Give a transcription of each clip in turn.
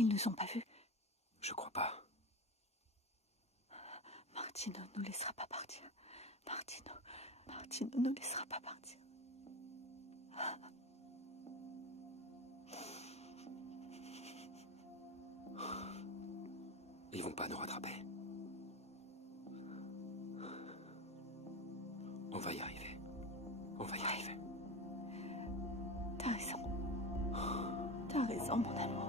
Ils nous ont pas vus. Je crois pas. Martino nous laissera pas partir. Martino nous laissera pas partir. Ils vont pas nous rattraper. On va y arriver. On va y arriver. T'as raison. T'as raison, mon amour.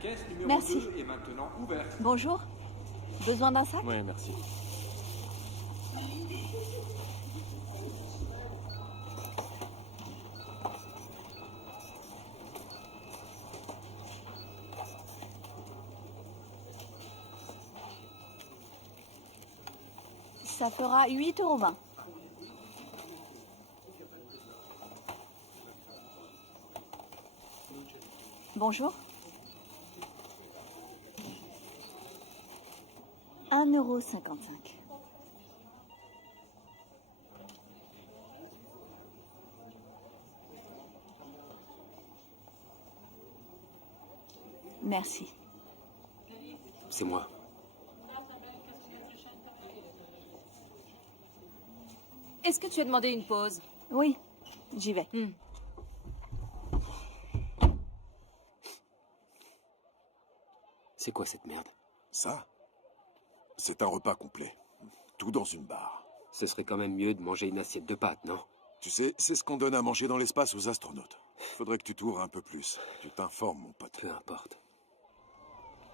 Caisse numéro Merci. 2 est maintenant ouverte. Bonjour. Besoin d'un sac? Oui, merci. Ça fera 8,20 €. Bonjour. 1,55 €. Merci. C'est moi. Est-ce que tu as demandé une pause? Oui, j'y vais. C'est quoi cette merde? Ça, c'est un repas complet. Tout dans une barre. Ce serait quand même mieux de manger une assiette de pâtes, non? Tu sais, c'est ce qu'on donne à manger dans l'espace aux astronautes. Faudrait que tu t'ouvres un peu plus. Tu t'informes, mon pote. Peu importe.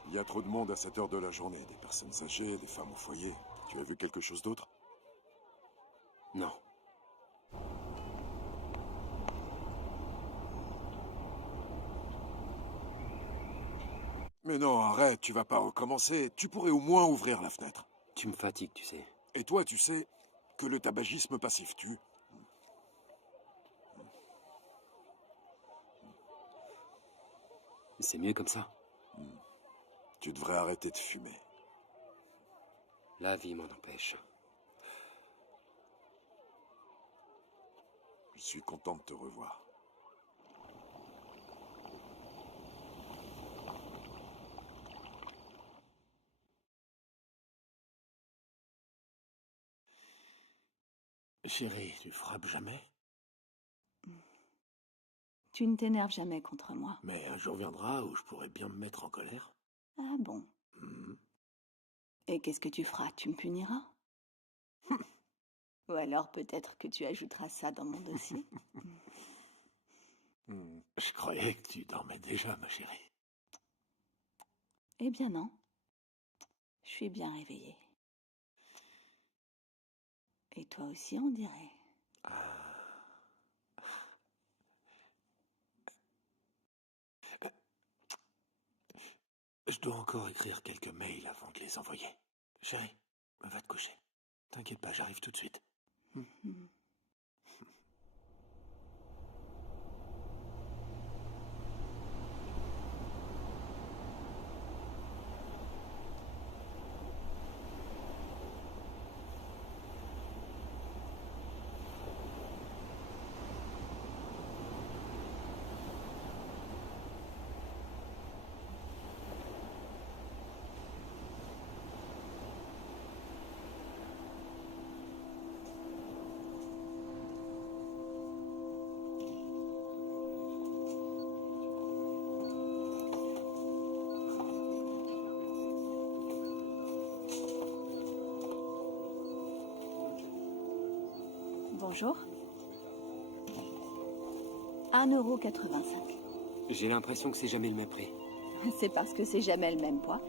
Il y a trop de monde à cette heure de la journée. Des personnes âgées, des femmes au foyer. Tu as vu quelque chose d'autre? Non. Mais non, arrête, tu vas pas recommencer. Tu pourrais au moins ouvrir la fenêtre. Tu me fatigues, tu sais. Et toi, tu sais que le tabagisme passif tue. C'est mieux comme ça. Tu devrais arrêter de fumer. La vie m'en empêche. Je suis content de te revoir. Chérie, tu frappes jamais? Tu ne t'énerves jamais contre moi. Mais un jour viendra où je pourrais bien me mettre en colère. Ah bon? Mhm. Et qu'est-ce que tu feras? Tu me puniras? Ou alors peut-être que tu ajouteras ça dans mon dossier? Je croyais que tu dormais déjà, ma chérie. Eh bien non. Je suis bien réveillée. Et toi aussi, on dirait. Je dois encore écrire quelques mails avant de les envoyer. Chérie, va te coucher. T'inquiète pas, j'arrive tout de suite. Mhm. Bonjour. 1,85 €. J'ai l'impression que c'est jamais le même prix. C'est parce que c'est jamais le même poids.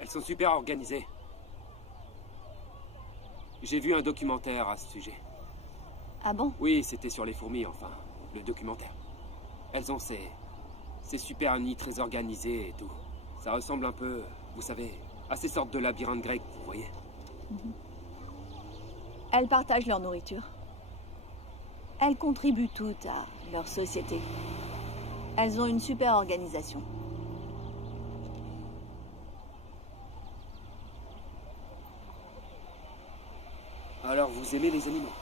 Elles sont super organisées. J'ai vu un documentaire à ce sujet. Ah bon? Oui, c'était sur les fourmis, enfin, le documentaire. Elles ont ces super nids très organisés et tout. Ça ressemble un peu, vous savez, à ces sortes de labyrinthes grecs, vous voyez. Elles partagent leur nourriture. Elles contribuent toutes à leur société. Elles ont une super organisation. Alors, vous aimez les animaux?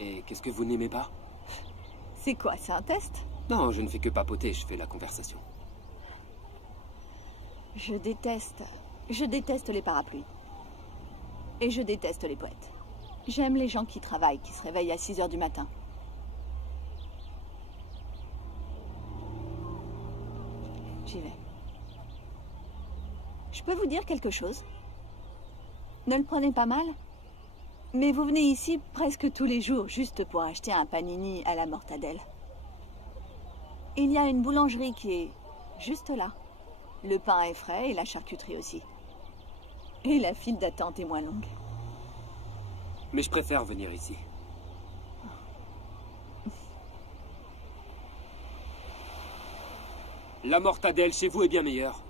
Et qu'est-ce que vous n'aimez pas? C'est quoi, c'est un test? Non, je ne fais que papoter, je fais la conversation. Je déteste les parapluies. Et je déteste les poètes. J'aime les gens qui travaillent, qui se réveillent à 6 h du matin. J'y vais. Je peux vous dire quelque chose? Ne le prenez pas mal, mais vous venez ici presque tous les jours juste pour acheter un panini à la mortadelle. Il y a une boulangerie qui est juste là. Le pain est frais et la charcuterie aussi. Et la file d'attente est moins longue. Mais je préfère venir ici. La mortadelle chez vous est bien meilleure.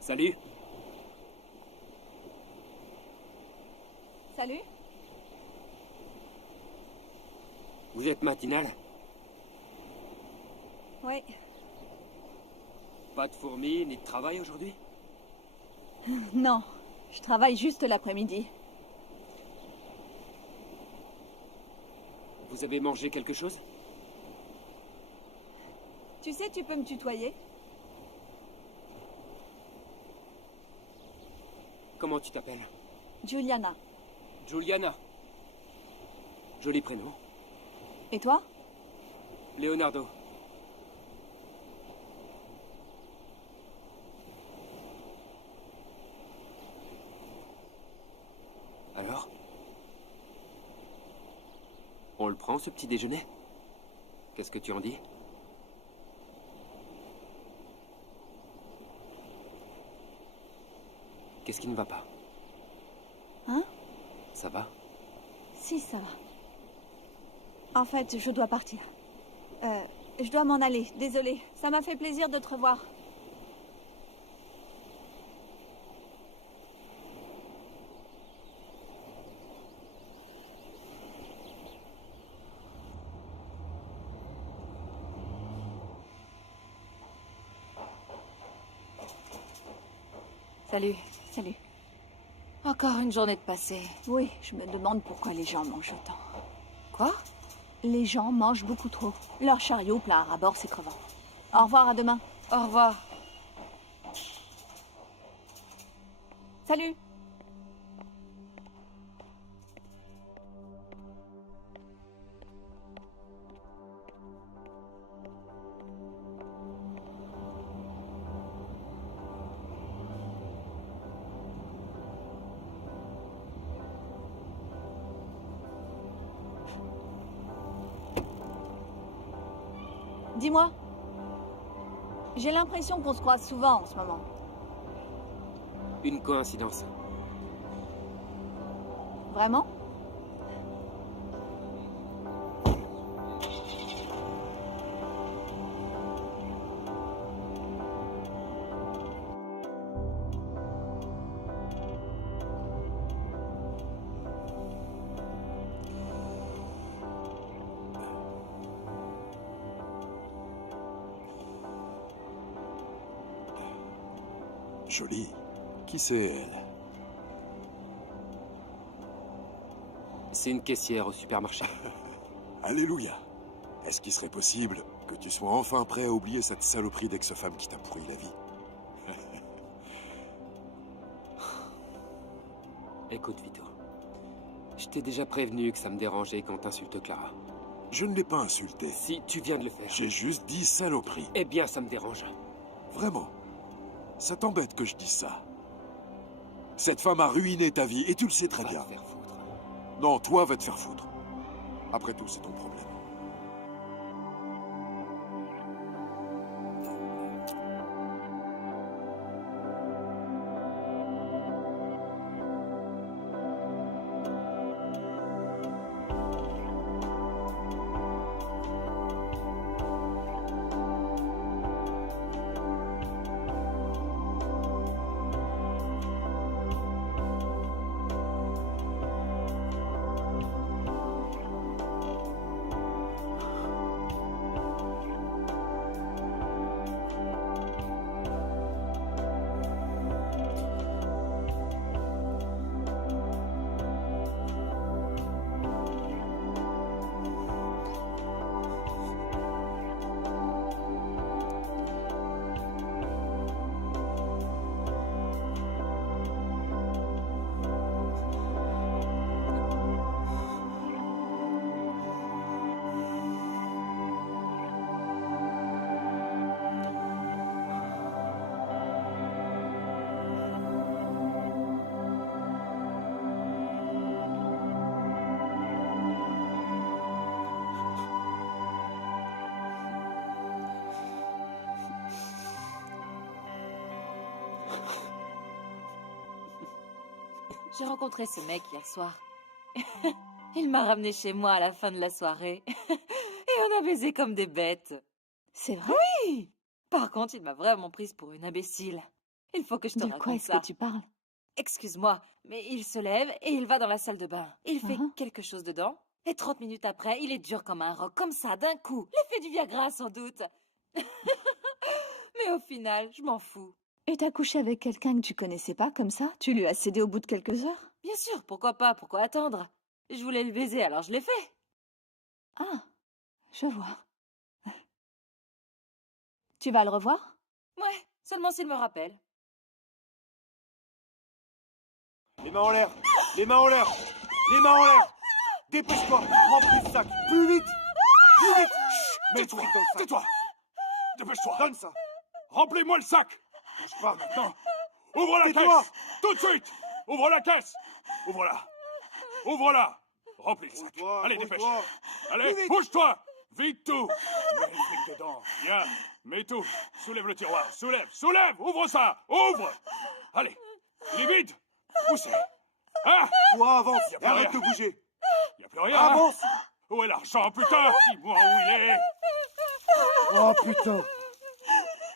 Salut. Salut. Vous êtes matinale? Oui. Pas de fourmis ni de travail aujourd'hui? Non, je travaille juste l'après-midi. Vous avez mangé quelque chose? Tu sais, tu peux me tutoyer? Comment tu t'appelles? Juliana. Juliana. Joli prénom. Et toi? Leonardo. Alors? On le prend, ce petit déjeuner? Qu'est-ce que tu en dis? Qu'est-ce qui ne va pas? Hein? Ça va? Si, ça va. En fait, je dois partir. Je dois m'en aller, désolée. Ça m'a fait plaisir de te revoir. Salut. Salut. Encore une journée de passée. Oui, je me demande pourquoi les gens mangent autant. Quoi? Les gens mangent beaucoup trop. Leur chariot plein à ras-bord, c'est crevant. Au revoir, à demain. Au revoir. Salut. Dis-moi. J'ai l'impression qu'on se croise souvent en ce moment. Une coïncidence. Vraiment? Jolie. Qui c'est, elle? C'est une caissière au supermarché. Alléluia. Est-ce qu'il serait possible que tu sois enfin prêt à oublier cette saloperie d'ex-femme qui t'a pourri la vie? Écoute, Vito. Je t'ai déjà prévenu que ça me dérangeait quand t'insultes Clara. Je ne l'ai pas insulté. Si tu viens de le faire. J'ai juste dit saloperie. Eh bien, ça me dérange. Vraiment. Ça t'embête que je dise ça. Cette femme a ruiné ta vie et tu le sais très Va bien. te faire foutre. Non, toi, va te faire foutre. Après tout, c'est ton problème. J'ai rencontré ce mec hier soir. Il m'a ramené chez moi à la fin de la soirée. Et on a baisé comme des bêtes. C'est vrai? Oui. Par contre, il m'a vraiment prise pour une imbécile. Il faut que je te De quoi raconte est-ce ça. que tu parles? Excuse-moi, mais il se lève et il va dans la salle de bain. Il fait Mhm. quelque chose dedans. Et 30 minutes après, il est dur comme un roc, comme ça, d'un coup. L'effet du Viagra, sans doute. Mais au final, je m'en fous. Et t'as couché avec quelqu'un que tu connaissais pas comme ça? Tu lui as cédé au bout de quelques heures? Bien sûr, pourquoi pas, pourquoi attendre? Je voulais le baiser, alors je l'ai fait. Ah, je vois. Tu vas le revoir? Ouais, seulement s'il me rappelle. Les mains en l'air. Les mains en l'air. Les mains en l'air. Dépêche-toi. Remplis le sac. Plus vite. Plus vite. Mets le fric dans le sac. Tais-toi. Dépêche-toi. Donne ça. Remplis-moi le sac. Bouge pas maintenant. Ouvre la Tais-toi. caisse. Tout de suite. Ouvre la caisse. Ouvre-la. Ouvre-la. Remplis le sac. Bouge-toi. Allez, dépêche. Bouge-toi. Allez, Vite. bouge-toi. Vite tout. Mets le fric dedans. Viens. Mets tout. Soulève le tiroir. Soulève. Soulève. Ouvre ça. Ouvre. Allez. Il est vide. Où c'est? Hein? Toi, avance. Y a Et plus arrête rien. de bouger. Y a plus rien. hein? Avance. Où est l'argent, putain? Dis-moi où il est. Oh putain.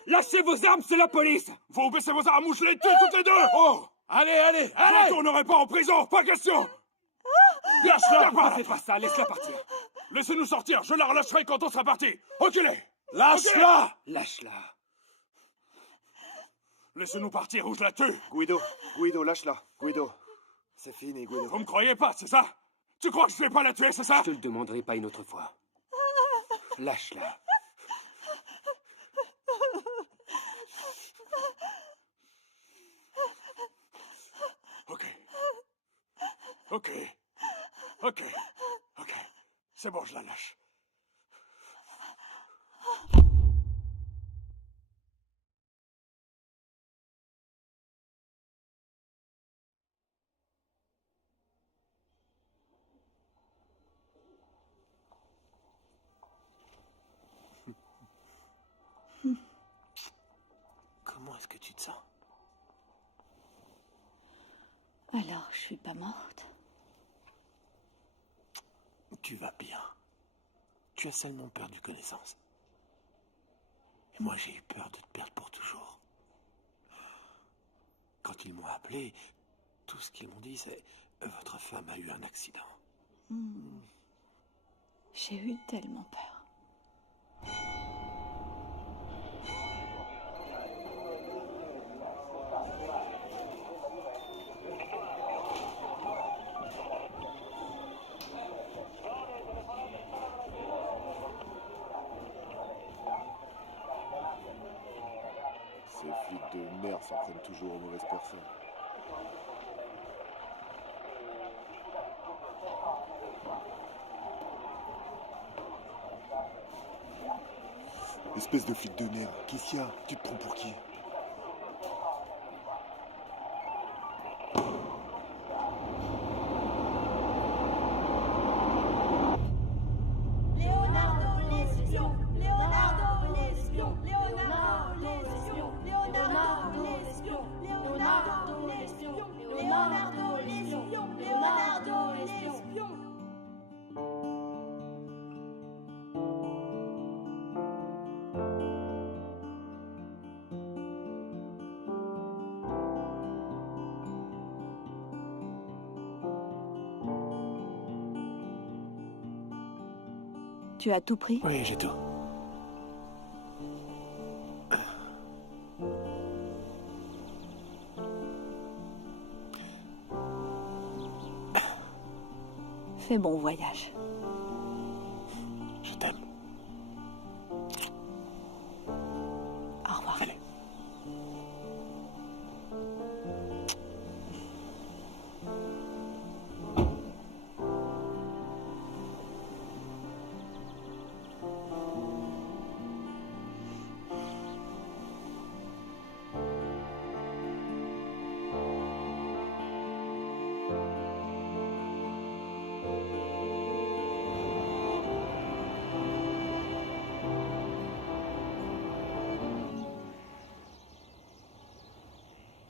Lâchez vos armes, c'est la police! Vous baissez vos armes ou je les tue toutes les deux. Oh. Allez, allez, Je allez! retournerai pas en prison. Pas question. Lâche-la. Ne fais pas ça, laisse-la partir. Laissez-nous sortir. Je la relâcherai quand on sera parti. Reculez. Lâche-la. Lâche-la. Laissez-nous partir ou je la tue. Guido, lâche-la. Guido, c'est fini, Guido. Vous me croyez pas, c'est ça? Tu crois que je vais pas la tuer, c'est ça? Je te le demanderai pas une autre fois. Lâche-la. Ok. C'est bon, je la lâche. Comment est-ce que tu te sens? Alors, je suis pas morte. Tu vas bien. Tu as seulement perdu connaissance. Et moi, j'ai eu peur de te perdre pour toujours. Quand ils m'ont appelé, tout ce qu'ils m'ont dit, c'est « Votre femme a eu un accident. J'ai eu tellement peur. Ces flics de merde s'en prennent toujours aux mauvaises personnes. Espèce de flic de merde. Qu'est-ce qu'il y a? Tu te prends pour qui? Leonardo l'espion, Leonardo l'espion, Leonardo l'espion, Leonardo l'espion, Leonardo l'espion, Leonardo l'espion, Leonardo l'espion. Tu as tout pris? Oui, j'ai tout. Fais bon voyage. Je t'aime. Au revoir. Allez.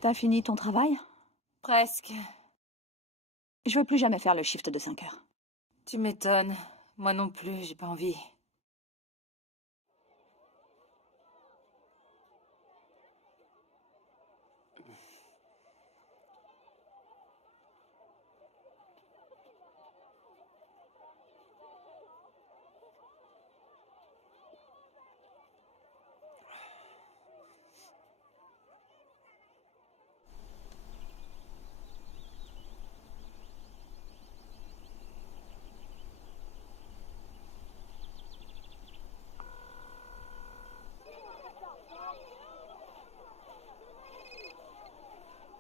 T'as fini ton travail? Presque. Je veux plus jamais faire le shift de 5 heures. Tu m'étonnes. Moi non plus, j'ai pas envie.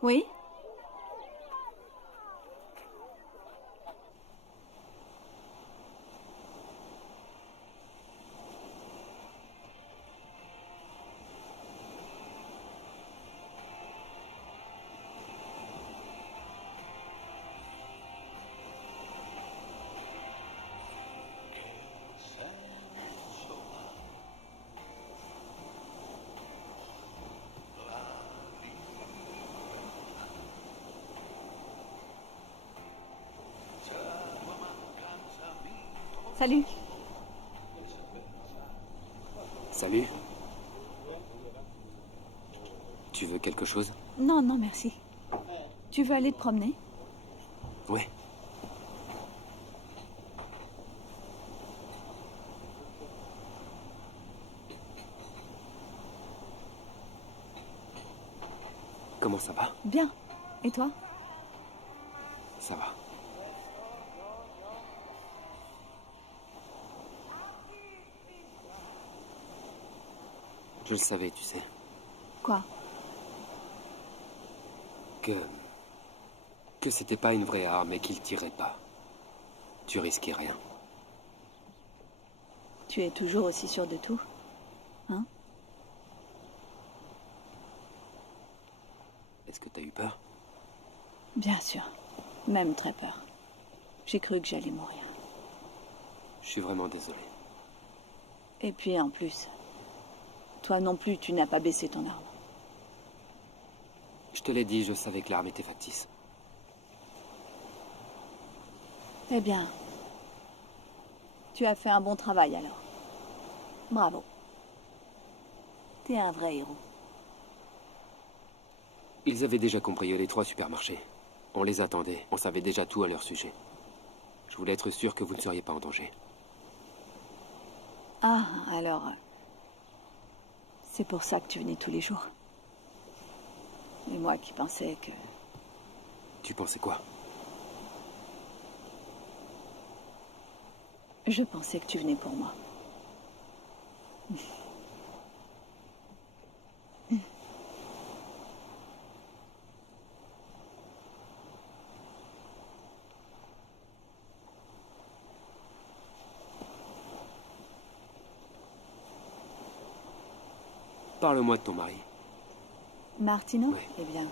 Oui? Salut. Salut. Tu veux quelque chose? Non, non, merci. Tu veux aller te promener? Ouais. Comment ça va? Bien. Et toi? Ça va. Je le savais, tu sais. Quoi? Que c'était pas une vraie arme et qu'il tirait pas. Tu risquais rien. Tu es toujours aussi sûr de tout? Hein? Est-ce que t'as eu peur? Bien sûr. Même très peur. J'ai cru que j'allais mourir. Je suis vraiment désolé. Et puis en plus, toi non plus, tu n'as pas baissé ton arme. Je te l'ai dit, je savais que l'arme était factice. Eh bien, tu as fait un bon travail alors. Bravo. T'es un vrai héros. Ils avaient déjà cambriolé 3 supermarchés. On les attendait, on savait déjà tout à leur sujet. Je voulais être sûr que vous ne seriez pas en danger. Ah, alors... c'est pour ça que tu venais tous les jours. Et moi qui pensais que... Tu pensais quoi? Je pensais que tu venais pour moi. Parle-moi de ton mari. Martino? Ouais. Eh bien...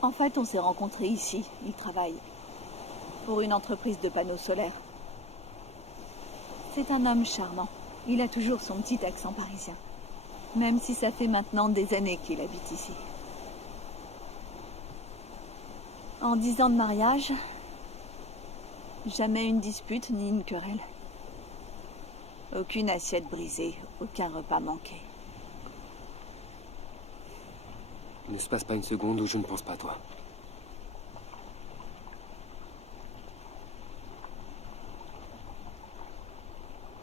En fait, on s'est rencontrés ici. Il travaille pour une entreprise de panneaux solaires. C'est un homme charmant. Il a toujours son petit accent parisien. Même si ça fait maintenant des années qu'il habite ici. En 10 ans de mariage, jamais une dispute ni une querelle. Aucune assiette brisée, aucun repas manqué. Il ne se passe pas une seconde où je ne pense pas à toi.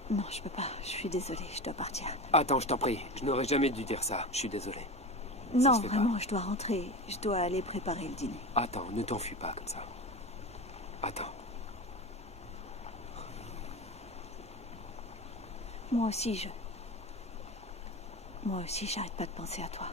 Non, je peux pas. Je suis désolée, je dois partir. Attends, je t'en prie. Je n'aurais jamais dû dire ça. Je suis désolé. Non, se fait pas. vraiment, je dois rentrer. Je dois aller préparer le dîner. Attends, ne t'enfuis pas comme ça. Attends. Moi aussi, j'arrête pas de penser à toi.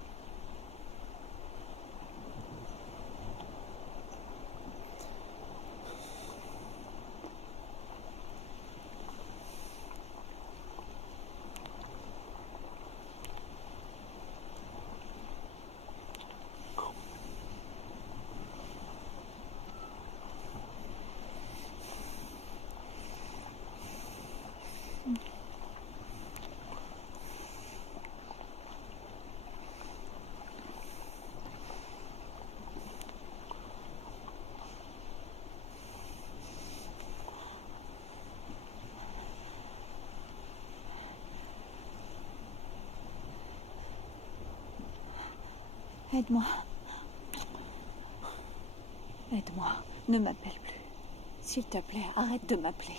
Aide-moi. Aide-moi. Ne m'appelle plus. S'il te plaît, arrête de m'appeler.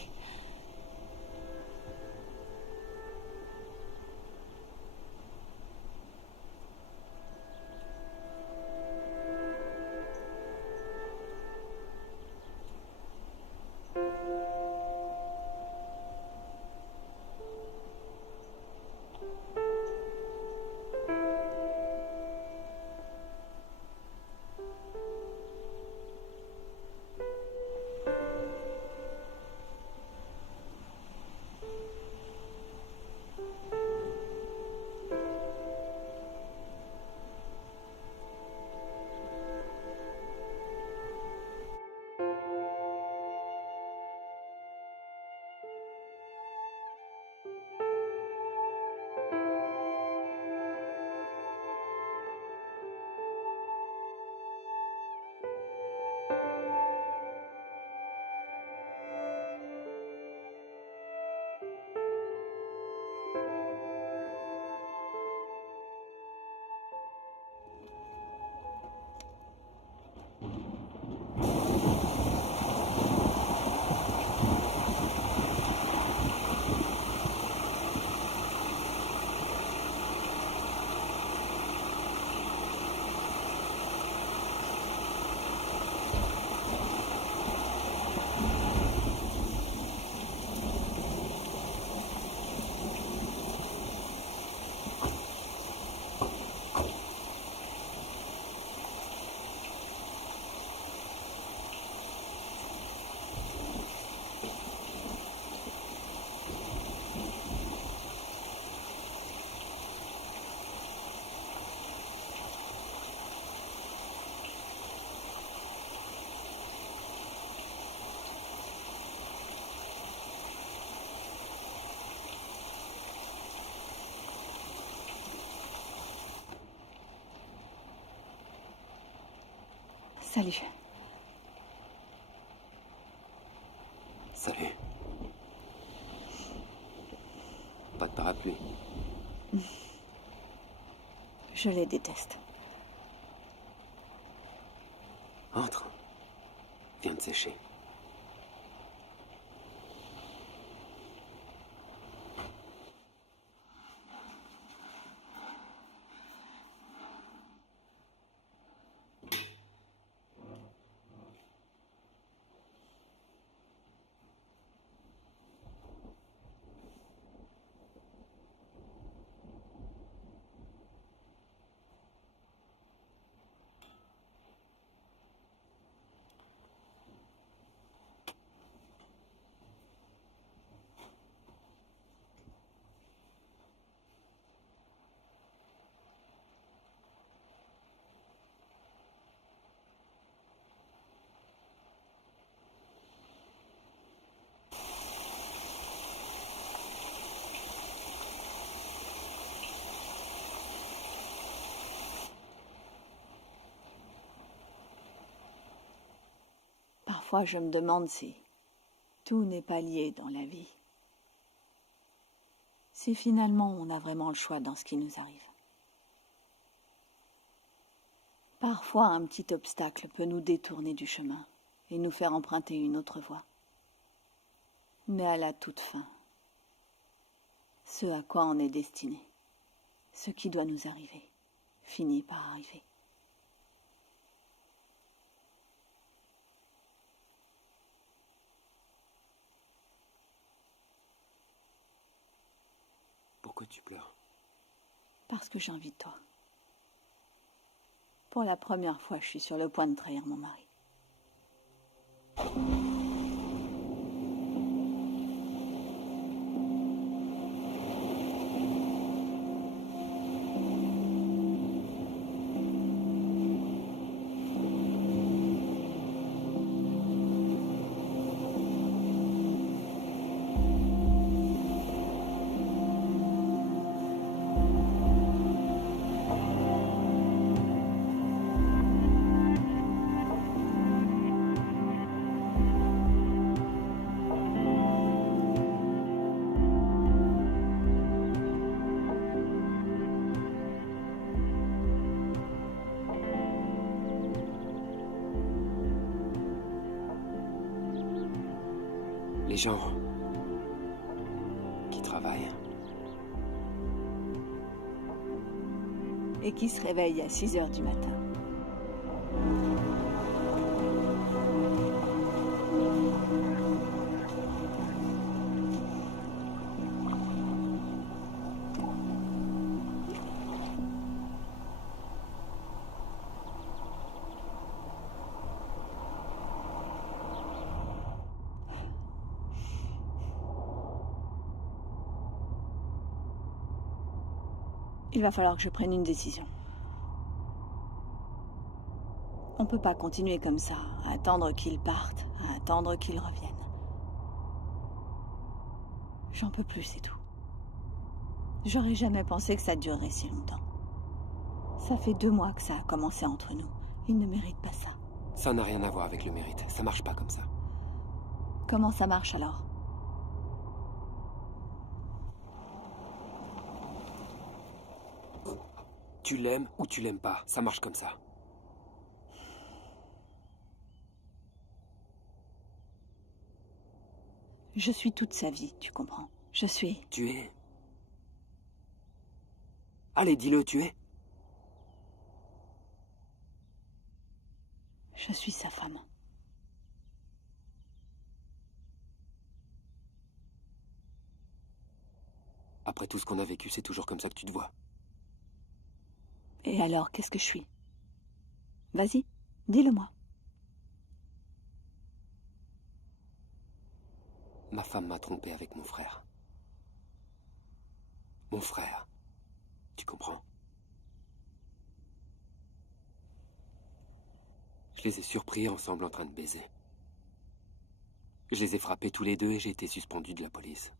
Salut. Salut. Pas de parapluie. Je les déteste. Entre. Viens de sécher. Parfois, je me demande si tout n'est pas lié dans la vie. Si finalement on a vraiment le choix dans ce qui nous arrive. Parfois, un petit obstacle peut nous détourner du chemin et nous faire emprunter une autre voie. Mais à la toute fin, ce à quoi on est destiné, ce qui doit nous arriver, finit par arriver. Pourquoi tu pleures? Parce que j'ai envie de toi. Pour la première fois, je suis sur le point de trahir mon mari. Les gens qui travaillent. Et qui se réveille à 6 heures du matin. Il va falloir que je prenne une décision. On peut pas continuer comme ça, à attendre qu'ils partent, à attendre qu'ils reviennent. J'en peux plus, c'est tout. J'aurais jamais pensé que ça durerait si longtemps. Ça fait 2 mois que ça a commencé entre nous. Ils ne méritent pas ça. Ça n'a rien à voir avec le mérite. Ça marche pas comme ça. Comment ça marche alors? Tu l'aimes ou tu l'aimes pas. Ça marche comme ça. Je suis toute sa vie, tu comprends? Je suis... Tu es... Allez, dis-le, tu es... Je suis sa femme. Après tout ce qu'on a vécu, c'est toujours comme ça que tu te vois. Et alors, qu'est-ce que je suis? Vas-y, dis-le-moi. Ma femme m'a trompé avec mon frère. Mon frère. Tu comprends? Je les ai surpris ensemble en train de baiser. Je les ai frappés tous les deux et j'ai été suspendu de la police.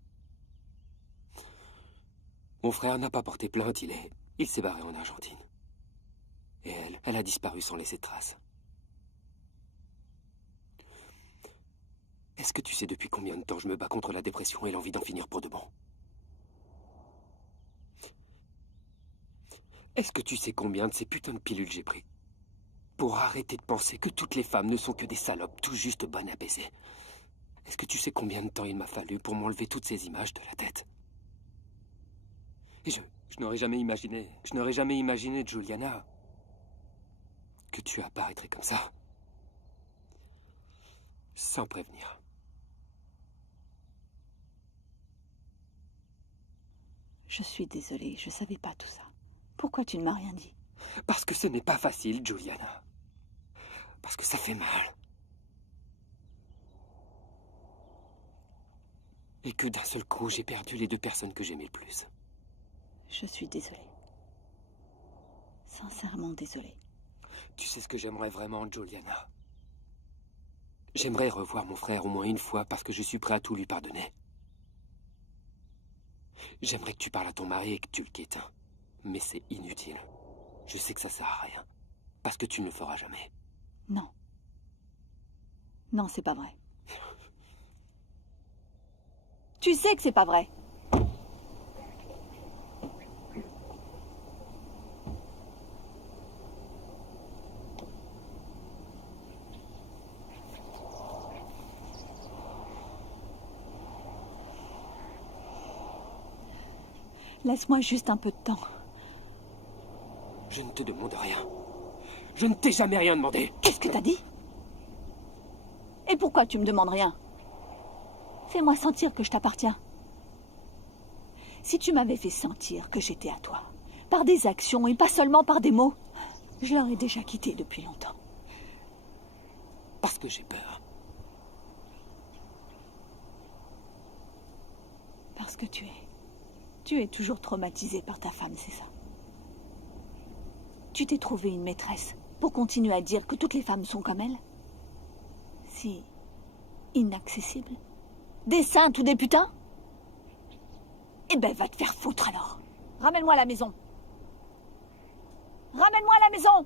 Mon frère n'a pas porté plainte, il s'est barré en Argentine. Et elle a disparu sans laisser de traces. Est-ce que tu sais depuis combien de temps je me bats contre la dépression et l'envie d'en finir pour de bon? Est-ce que tu sais combien de ces putains de pilules j'ai pris pour arrêter de penser que toutes les femmes ne sont que des salopes tout juste bonnes à baiser? Est-ce que tu sais combien de temps il m'a fallu pour m'enlever toutes ces images de la tête? Et je n'aurais jamais imaginé, Juliana, que tu apparaîtrais comme ça, sans prévenir. Je suis désolée, je savais pas tout ça. Pourquoi tu ne m'as rien dit? Parce que ce n'est pas facile, Juliana. Parce que ça fait mal. Et que d'un seul coup, j'ai perdu les deux personnes que j'aimais le plus. Je suis désolée. Sincèrement désolée. Tu sais ce que j'aimerais vraiment, Juliana? J'aimerais revoir mon frère au moins une fois parce que je suis prêt à tout lui pardonner. J'aimerais que tu parles à ton mari et que tu le quittes. Mais c'est inutile. Je sais que ça sert à rien. Parce que tu ne le feras jamais. Non. Non, c'est pas vrai. Tu sais que c'est pas vrai. Laisse-moi juste un peu de temps. Je ne te demande rien. Je ne t'ai jamais rien demandé. Qu'est-ce que t'as dit? Et pourquoi tu me demandes rien? Fais-moi sentir que je t'appartiens. Si tu m'avais fait sentir que j'étais à toi, par des actions et pas seulement par des mots, je l'aurais déjà quitté depuis longtemps. Parce que j'ai peur. Parce que tu es toujours traumatisé par ta femme, c'est ça? Tu t'es trouvé une maîtresse pour continuer à dire que toutes les femmes sont comme elle? Si inaccessibles? Des saintes ou des putains? Eh ben, va te faire foutre alors. Ramène-moi à la maison. Ramène-moi à la maison.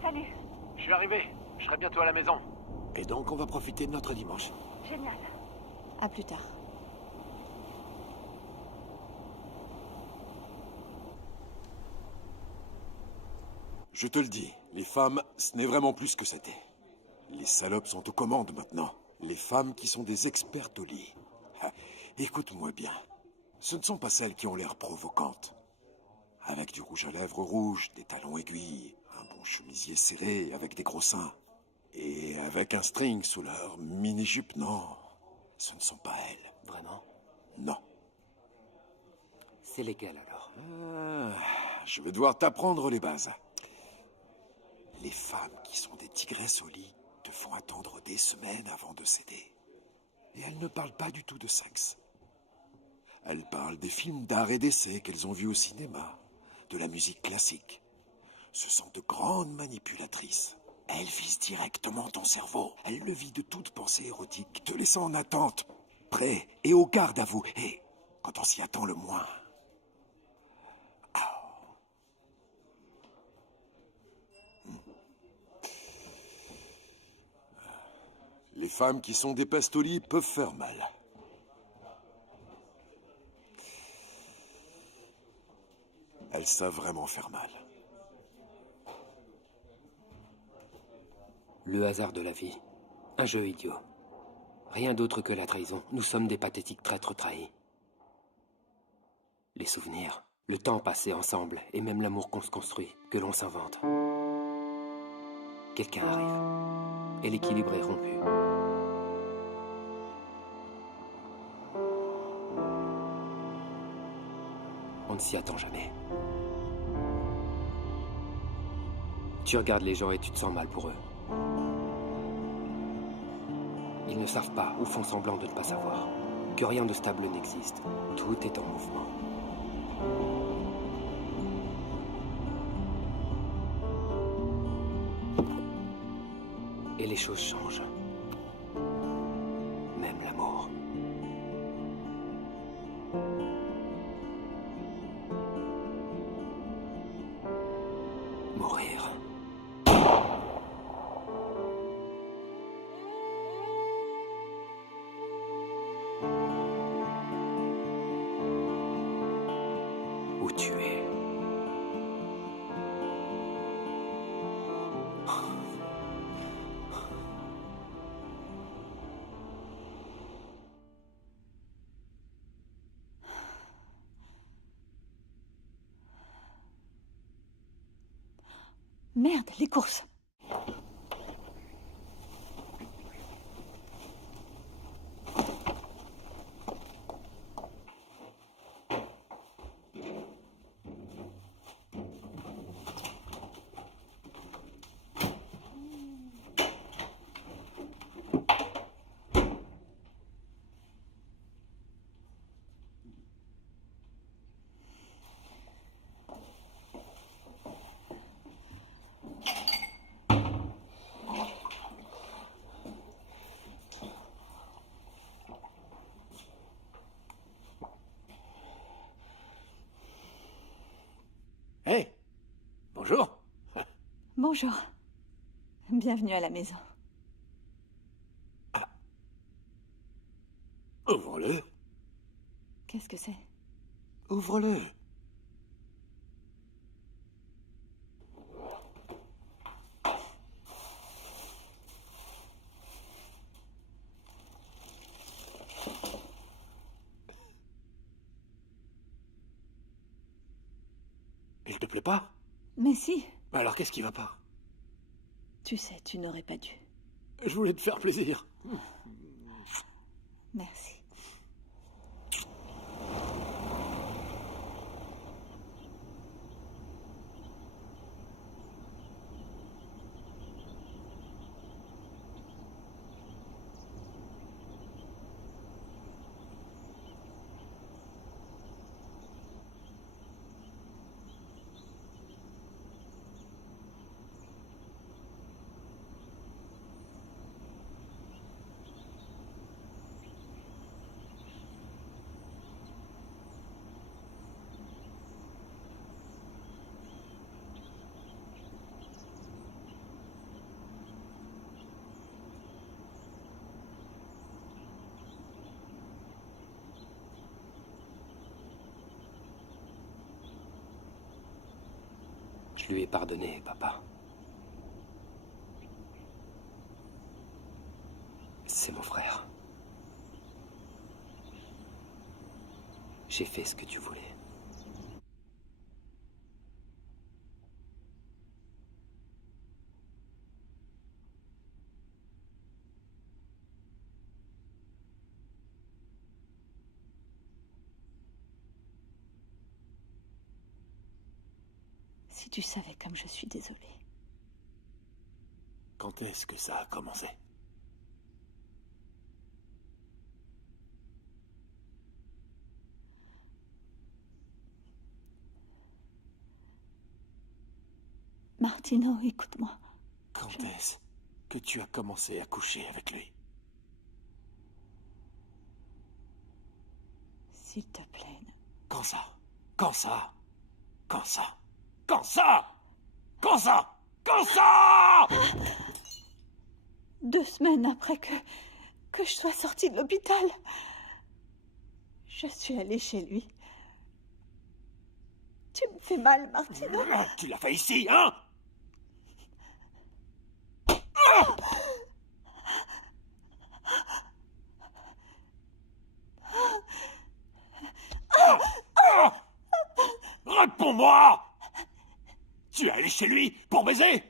Salut. Je suis arrivé. Je serai bientôt à la maison. Et donc, on va profiter de notre dimanche. Génial. À plus tard. Je te le dis, les femmes, ce n'est vraiment plus ce que c'était. Les salopes sont aux commandes maintenant. Les femmes qui sont des expertes au lit. Ah, écoute-moi bien. Ce ne sont pas celles qui ont l'air provocantes. Avec du rouge à lèvres rouge, des talons aiguilles, un bon chemisier serré avec des gros seins. Et avec un string sous leur mini-jupe, non. Ce ne sont pas elles. Vraiment? Non. C'est légal alors. Je vais devoir t'apprendre les bases. Les femmes qui sont des tigresses au lit te font attendre des semaines avant de céder. Et elles ne parlent pas du tout de sexe. Elles parlent des films d'art et d'essai qu'elles ont vus au cinéma, de la musique classique. Ce sont de grandes manipulatrices. Elles visent directement ton cerveau. Elles le vident de toute pensée érotique, te laissant en attente, prêt et au garde à vous. Et quand on s'y attend le moins... Les femmes qui sont des pestes au lit peuvent faire mal. Elles savent vraiment faire mal. Le hasard de la vie. Un jeu idiot. Rien d'autre que la trahison. Nous sommes des pathétiques traîtres trahis. Les souvenirs, le temps passé ensemble, et même l'amour qu'on se construit, que l'on s'invente. Quelqu'un arrive, et l'équilibre est rompu. On ne s'y attend jamais. Tu regardes les gens et tu te sens mal pour eux. Ils ne savent pas ou font semblant de ne pas savoir que rien de stable n'existe. Tout est en mouvement. Et les choses changent. Même l'amour. Mourir. Ou tuer. Merde, les courses. Hey, bonjour. Bonjour. Bienvenue à la maison. Ouvre-le. Qu'est-ce que c'est? Ouvre-le. Il te plaît pas? Mais si, Alors qu'est-ce qui va pas? tu sais, tu n'aurais pas dû. Je voulais te faire plaisir. Merci. Je lui ai pardonné, papa. C'est mon frère. J'ai fait ce que tu voulais. Si tu savais comme je suis désolée. Quand est-ce que ça a commencé? Martino, écoute-moi. Quand est-ce que tu as commencé à coucher avec lui? S'il te plaît. Quand ça? Quand ça? Quand ça? Quand ça? Quand ça? Quand ça? 2 semaines après que je sois sortie de l'hôpital, je suis allée chez lui. Tu me fais mal, Martino. Tu l'as fait ici, hein? Réponds-moi! Tu es allé chez lui pour baiser?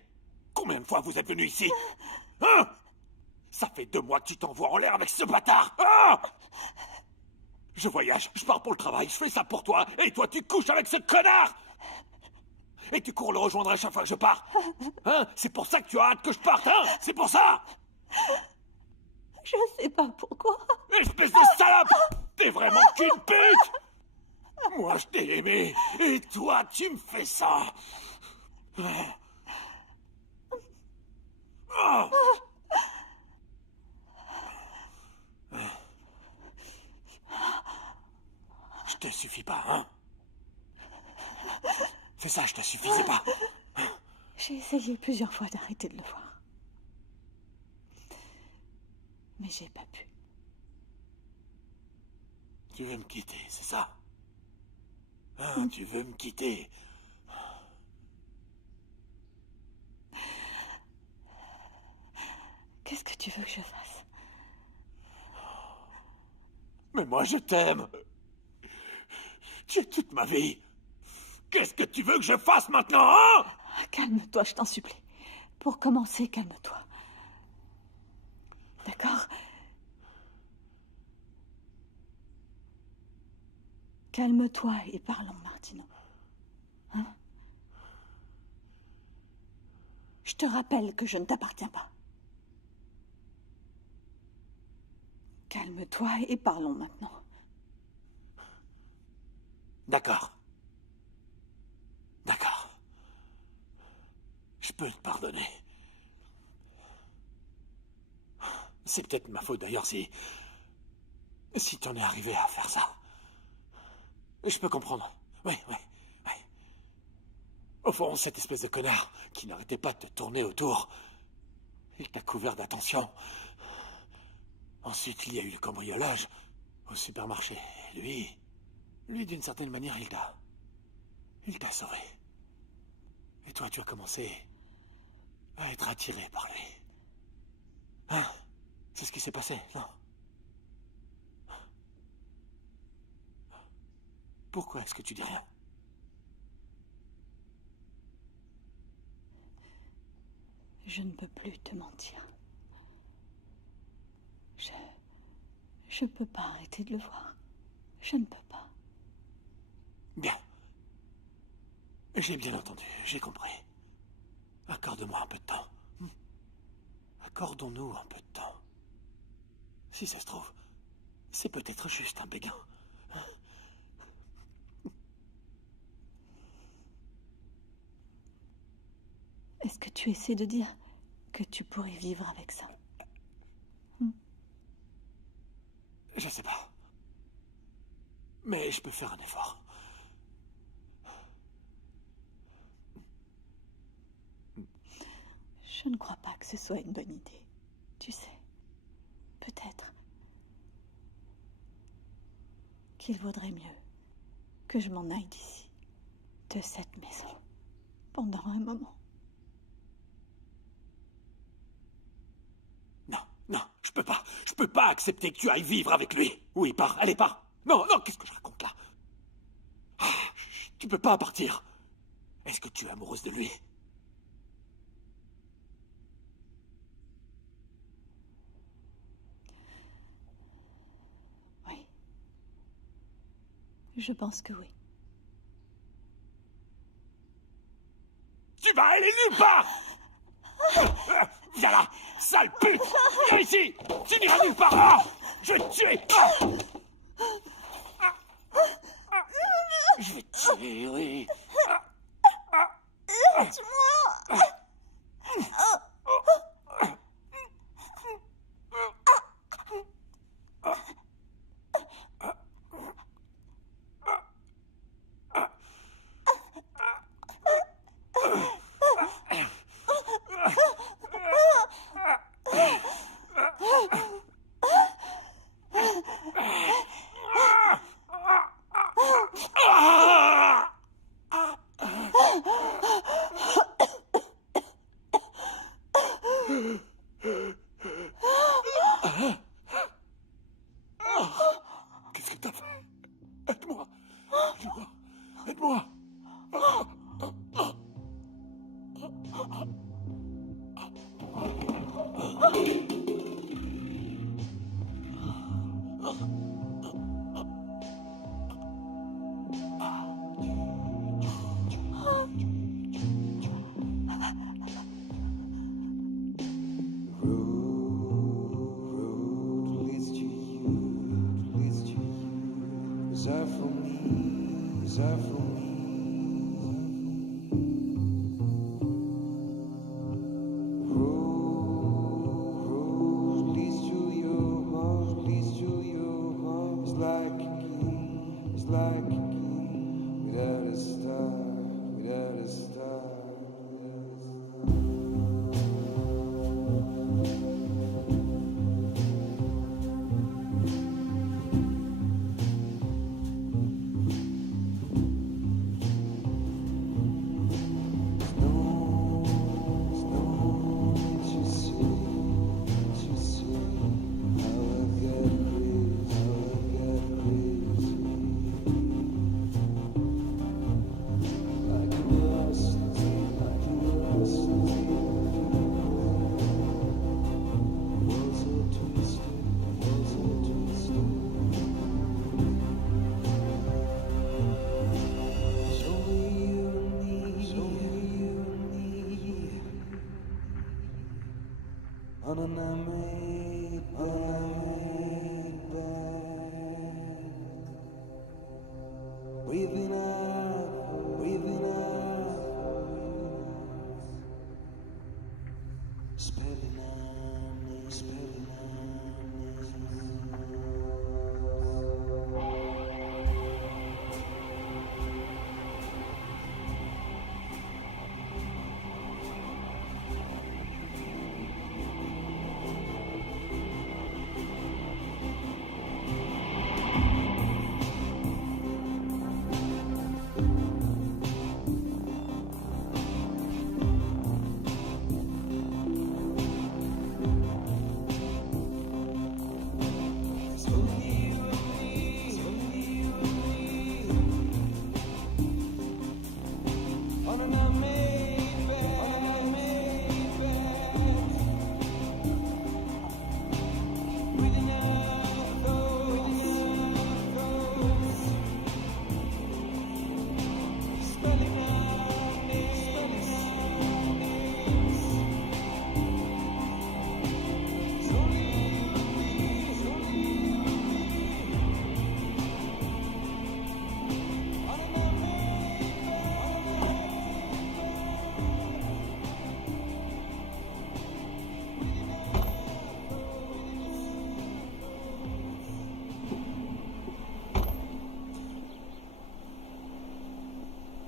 Combien de fois vous êtes venu ici? Hein? Ça fait 2 mois que tu t'envoies en l'air avec ce bâtard! Hein? Je voyage, je pars pour le travail, je fais ça pour toi, et toi tu couches avec ce connard! Et tu cours le rejoindre à chaque fois que je pars! Hein? C'est pour ça que tu as hâte que je parte, hein? C'est pour ça! Je sais pas pourquoi. Espèce de salope! T'es vraiment qu'une pute! Moi, je t'ai aimé, et toi, tu me fais ça! Oh. Je te suffis pas, hein? C'est ça, je te suffisais pas. J'ai essayé plusieurs fois d'arrêter de le voir. Mais j'ai pas pu. Tu veux me quitter, c'est ça? Hein, tu veux me quitter? Qu'est-ce que tu veux que je fasse? Mais moi, je t'aime. Tu es toute ma vie. Qu'est-ce que tu veux que je fasse maintenant, hein? Calme-toi, je t'en supplie. Pour commencer, calme-toi. D'accord? Calme-toi et parlons, Martino. Hein? Je te rappelle que je ne t'appartiens pas. Calme-toi et parlons maintenant. D'accord. D'accord. Je peux te pardonner. C'est peut-être ma faute d'ailleurs si t'en es arrivé à faire ça. Je peux comprendre. Oui. Au fond, cette espèce de connard qui n'arrêtait pas de te tourner autour, il t'a couvert d'attention. Ensuite, il y a eu le cambriolage au supermarché. Lui, d'une certaine manière, il t'a sauvé. Et toi, tu as commencé à être attiré par lui. Hein? C'est ce qui s'est passé, non? Pourquoi est-ce que tu dis rien? Je ne peux plus te mentir. Je peux pas arrêter de le voir. Je ne peux pas. Bien. J'ai bien entendu, j'ai compris. Accorde-moi un peu de temps. Accordons-nous un peu de temps. Si ça se trouve, c'est peut-être juste un béguin. Est-ce que tu essaies de dire que tu pourrais vivre avec ça? Je sais pas. Mais je peux faire un effort. Je ne crois pas que ce soit une bonne idée. Tu sais, peut-être qu'il vaudrait mieux que je m'en aille d'ici, de cette maison, pendant un moment. Non, non, je peux pas accepter que tu ailles vivre avec lui. Oui, pars, allez, pars. Non, non, qu'est-ce que je raconte là? Ah, tu peux pas partir. Est-ce que tu es amoureuse de lui? Oui. Je pense que oui. Tu vas aller nulle part. Viens là, sale pute. Viens ici. Tu n'iras nulle part. Ah, je vais te tuer. Je vais te tuer, oui. Qu'est-ce que t'as fait? Aide-moi. Aide-moi. Aide-moi.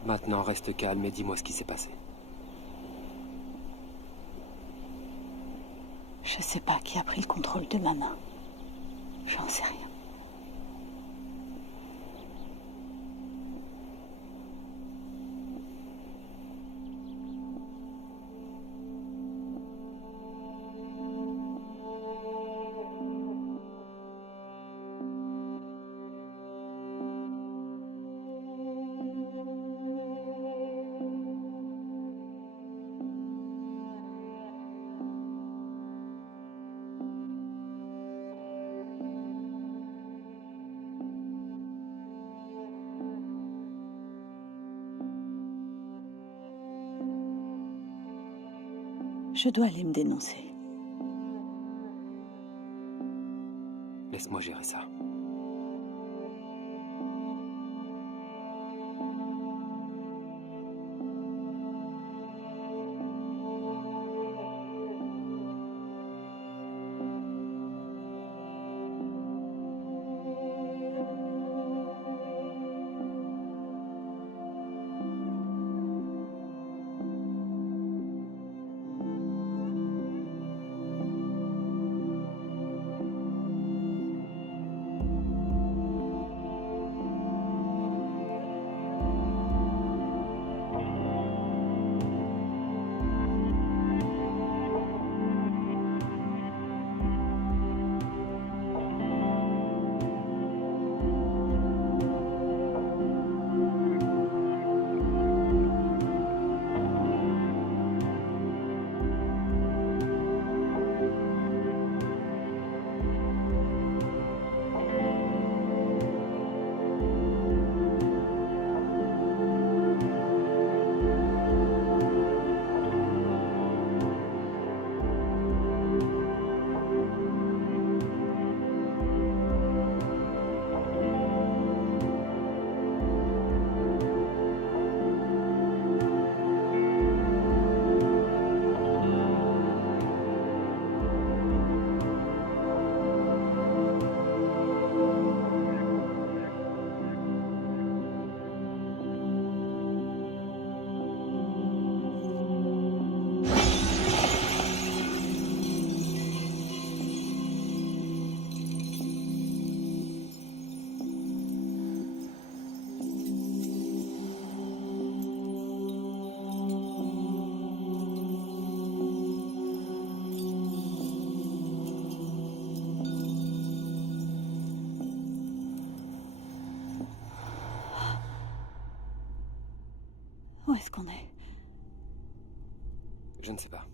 Maintenant, reste calme et dis-moi ce qui s'est passé. Je sais pas qui a pris le contrôle de ma main. J'en sais rien. Je dois aller me dénoncer. Laisse-moi gérer ça. Où est-ce qu'on est? Je ne sais pas.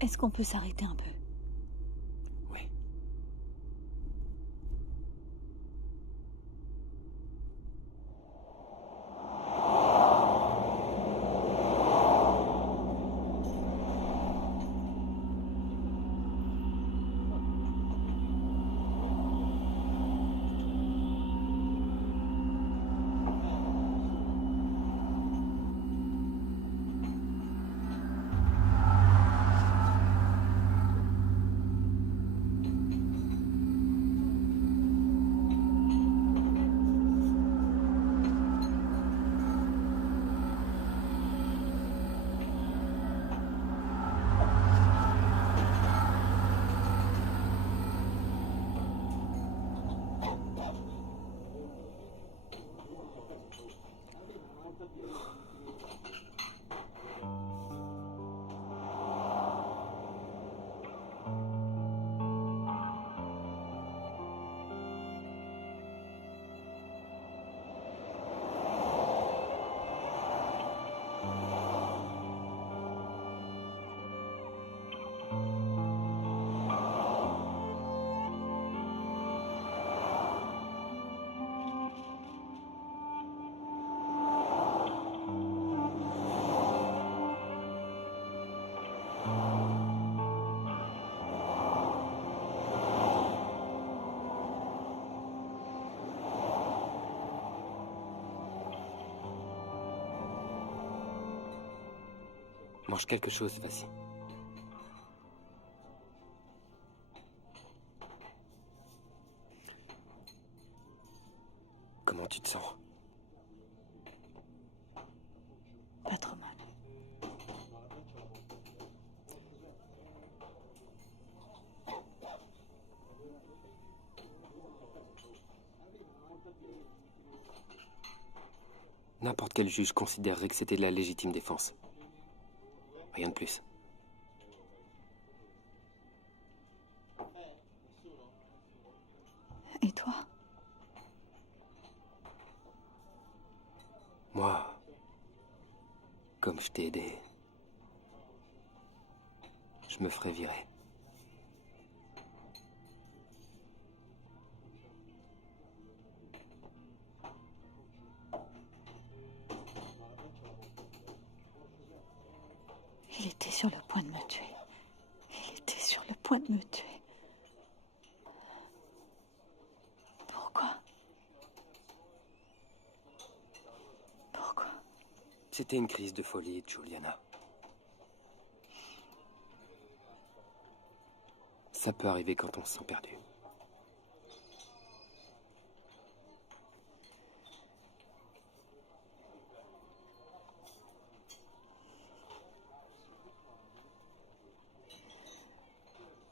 Est-ce qu'on peut s'arrêter un peu? Oui. Mange quelque chose, vas-y. Comment tu te sens? Pas trop mal. N'importe quel juge considérerait que c'était de la légitime défense. Rien de plus. Et toi? Moi, comme je t'ai aidé, je me ferai virer. Il était sur le point de me tuer. Il était sur le point de me tuer. Pourquoi? Pourquoi? C'était une crise de folie, Juliana. Ça peut arriver quand on se sent perdu.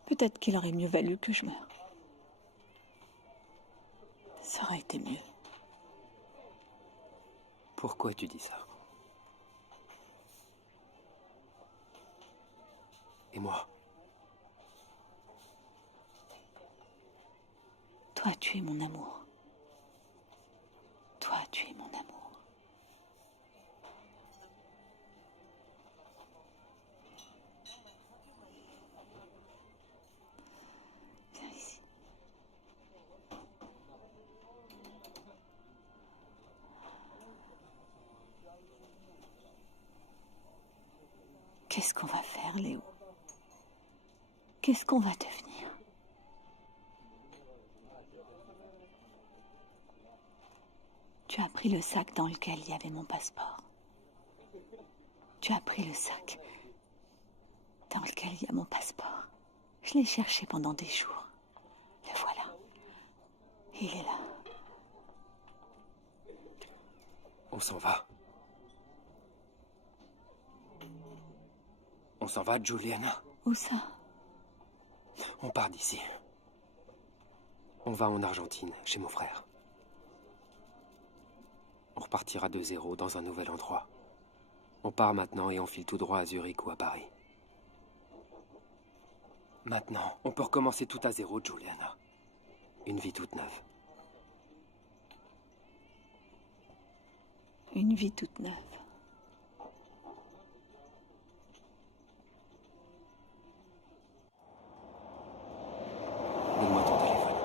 Peut-être qu'il aurait mieux valu que je meure. Ça aurait été mieux. Pourquoi tu dis ça? Et moi? Toi, tu es mon amour. Toi, tu es mon amour. Viens ici. Qu'est-ce qu'on va faire, Léo? Qu'est-ce qu'on va devenir? Tu as pris le sac dans lequel il y avait mon passeport. Tu as pris le sac dans lequel il y a mon passeport. Je l'ai cherché pendant des jours. Le voilà. Il est là. On s'en va. On s'en va, Juliana. Où ça? On part d'ici. On va en Argentine, chez mon frère. On repartira de zéro dans un nouvel endroit. On part maintenant et on file tout droit à Zurich ou à Paris. Maintenant, on peut recommencer tout à zéro, Juliana. Une vie toute neuve. Une vie toute neuve. Donne-moi ton téléphone.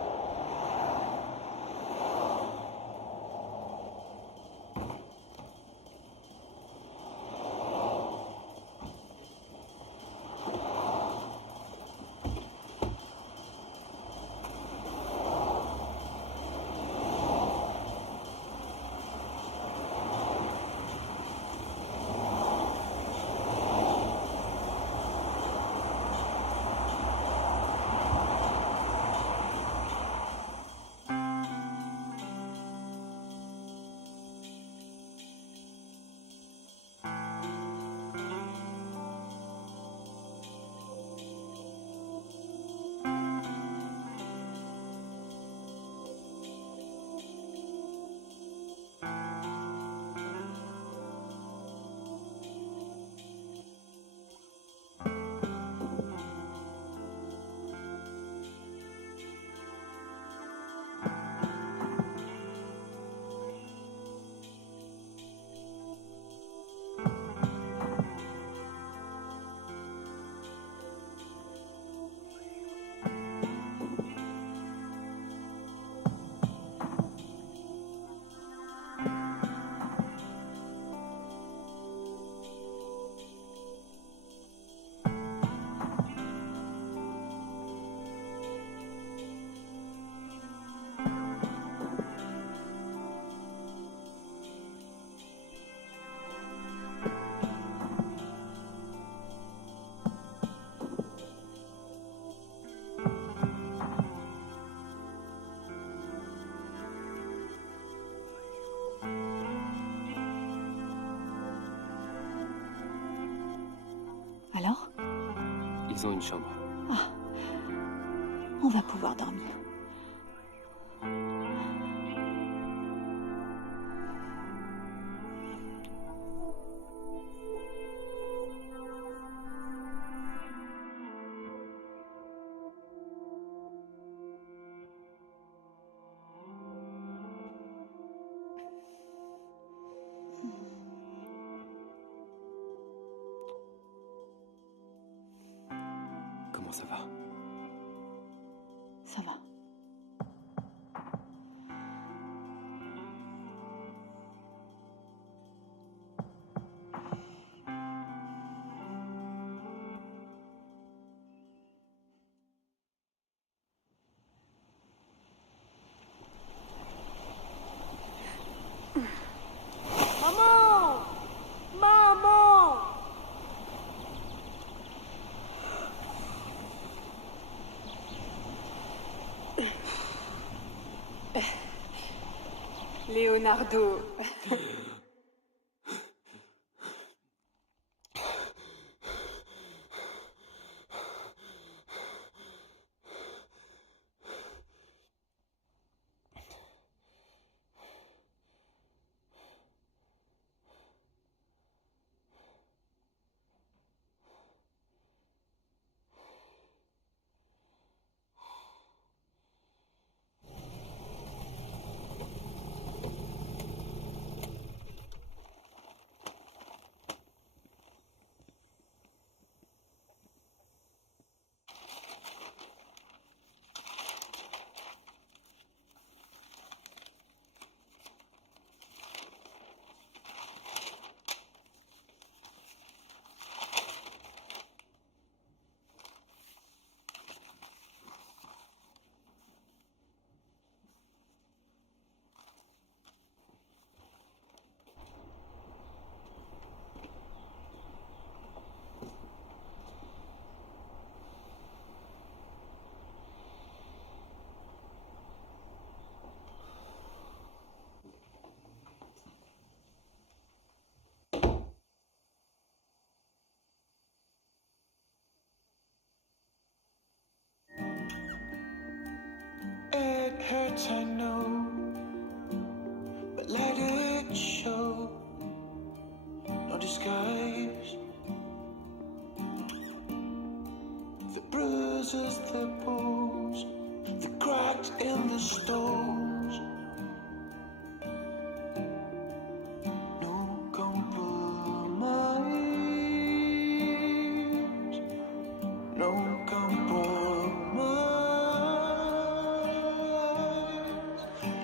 Alors? Ils ont une chambre. Ah. On va pouvoir dormir. ça va? Ça va. Maman! Maman! Leonardo. It hurts, I know, but let it show. No disguise. The bruises, the bones, the cracks in the stones. No compromise. No compromise.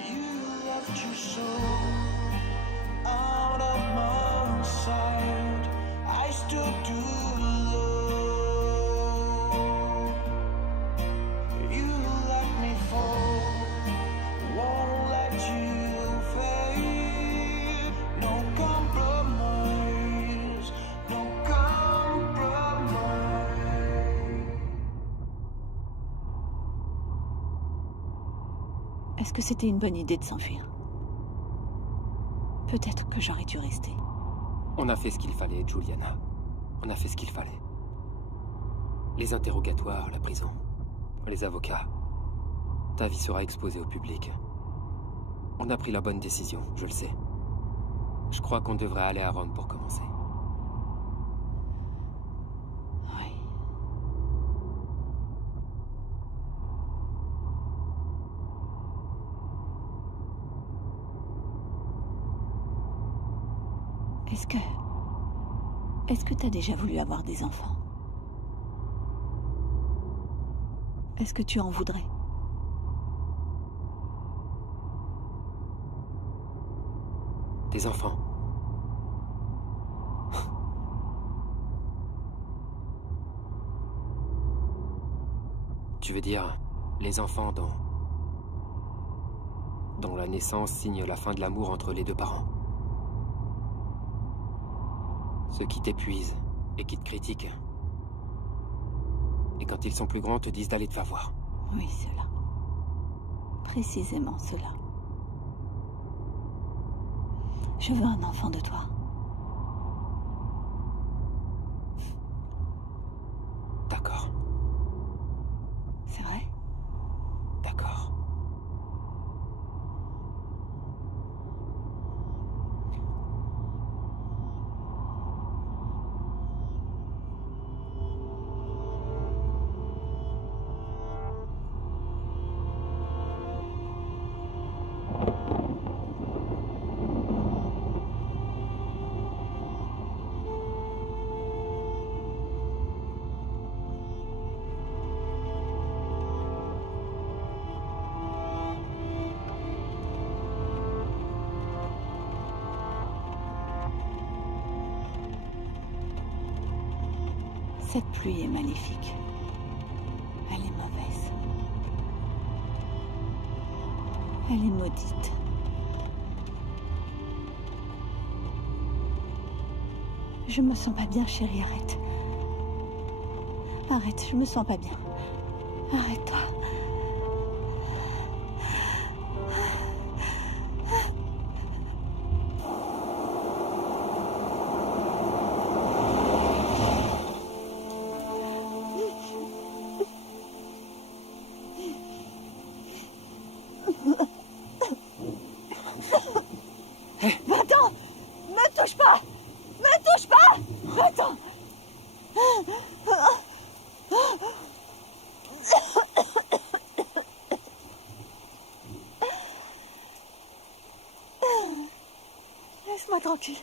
You left your soul out of my sight. I still do though. You let me fall, won't let you fade. No compromise, no compromise. Est-ce que c'était une bonne idée de s'enfuir? Peut-être que j'aurais dû rester. On a fait ce qu'il fallait, Juliana. On a fait ce qu'il fallait. Les interrogatoires, la prison, les avocats. Ta vie sera exposée au public. On a pris la bonne décision, je le sais. Je crois qu'on devrait aller à Rome pour commencer. Oui. Est-ce que t'as déjà voulu avoir des enfants? Est-ce que tu en voudrais? Des enfants. Tu veux dire les enfants dont la naissance signe la fin de l'amour entre les deux parents? Ceux qui t'épuisent et qui te critiquent. Et quand ils sont plus grands, te disent d'aller te faire voir. Oui, cela. Précisément cela. Je veux un enfant de toi. D'accord, C'est vrai? d'accord. Cette pluie est maléfique. Elle est mauvaise. Elle est maudite. Je me sens pas bien, chérie, arrête. Arrête, je me sens pas bien. Arrête-toi. Va-t'en! Me touche pas! Me touche pas! Va-t'en! Laisse-moi tranquille.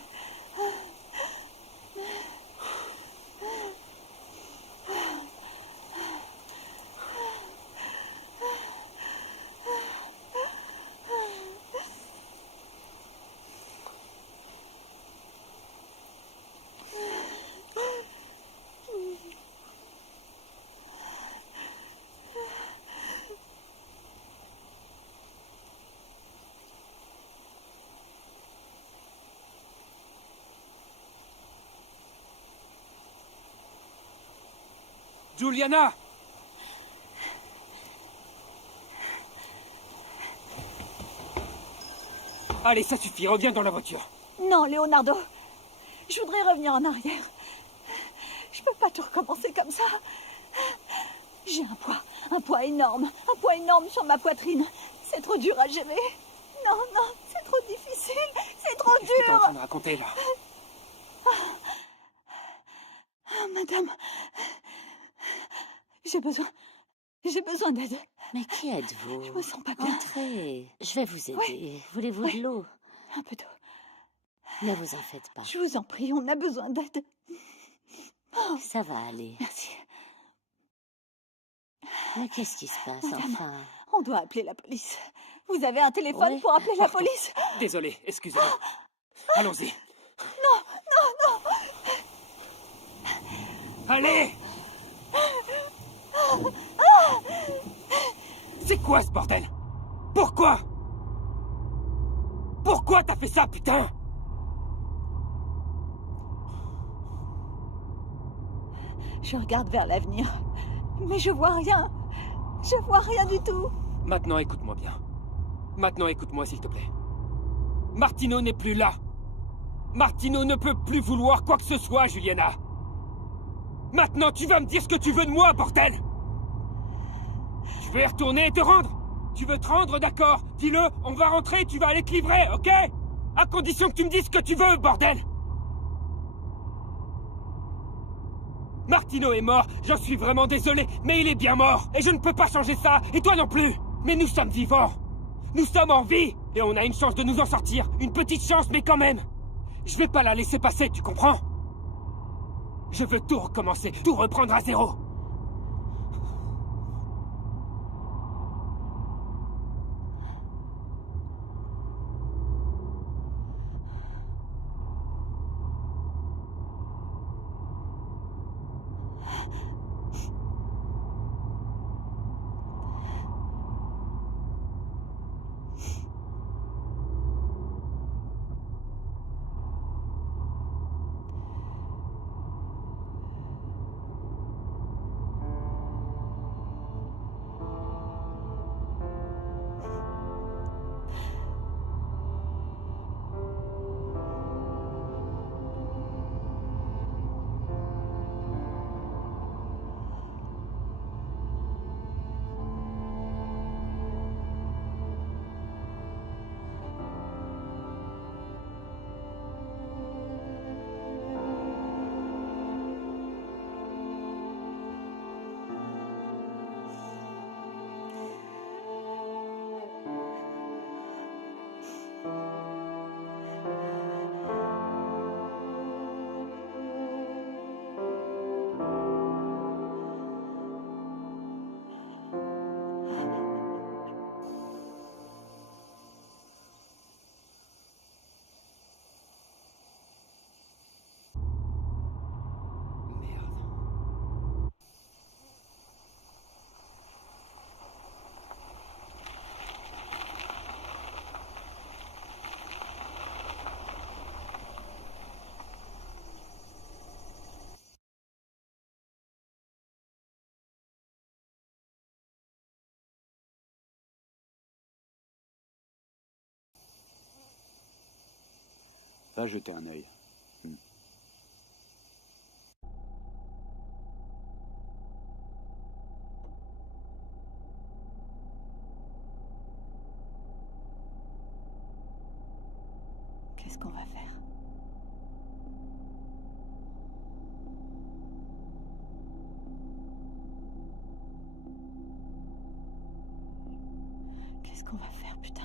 Juliana! Allez, ça suffit, reviens dans la voiture. Non, Leonardo. Je voudrais revenir en arrière. Je peux pas tout recommencer comme ça. J'ai un poids énorme sur ma poitrine. C'est trop dur à gérer. Non, non, c'est trop difficile. C'est trop Qu'est-ce que t'es en dur. train de raconter, là? Ah, madame, j'ai besoin d'aide. Mais qui êtes-vous? Je me sens pas bien. Entrez, je vais vous aider. Oui. Voulez-vous Oui. de l'eau? Un peu d'eau. Ne vous en faites pas. Je vous en prie, on a besoin d'aide. Oh, Ça va aller. merci. Mais qu'est-ce qui se passe, Madame. enfin? On doit appeler la police. Vous avez un téléphone Oui. pour appeler la police? Désolé, excusez-moi. Allons-y. Non. Allez! C'est quoi ce bordel? Pourquoi? Pourquoi t'as fait ça, putain? Je regarde vers l'avenir, mais je vois rien. Je vois rien du tout. Maintenant, écoute-moi bien. Maintenant, écoute-moi, s'il te plaît. Martino n'est plus là. Martino ne peut plus vouloir quoi que ce soit, Juliana. Maintenant, tu vas me dire ce que tu veux de moi, bordel! Tu veux y retourner et te rendre? Tu veux te rendre, d'accord? Dis-le, on va rentrer et tu vas aller te livrer, ok? À condition que tu me dises ce que tu veux, bordel! Martino est mort, j'en suis vraiment désolé, mais il est bien mort, et je ne peux pas changer ça, et toi non plus! Mais nous sommes vivants! Nous sommes en vie! Et on a une chance de nous en sortir, une petite chance, mais quand même! Je vais pas la laisser passer, tu comprends? Je veux tout recommencer, tout reprendre à zéro! Va jeter un œil. Qu'est-ce qu'on va faire? Qu'est-ce qu'on va faire, putain?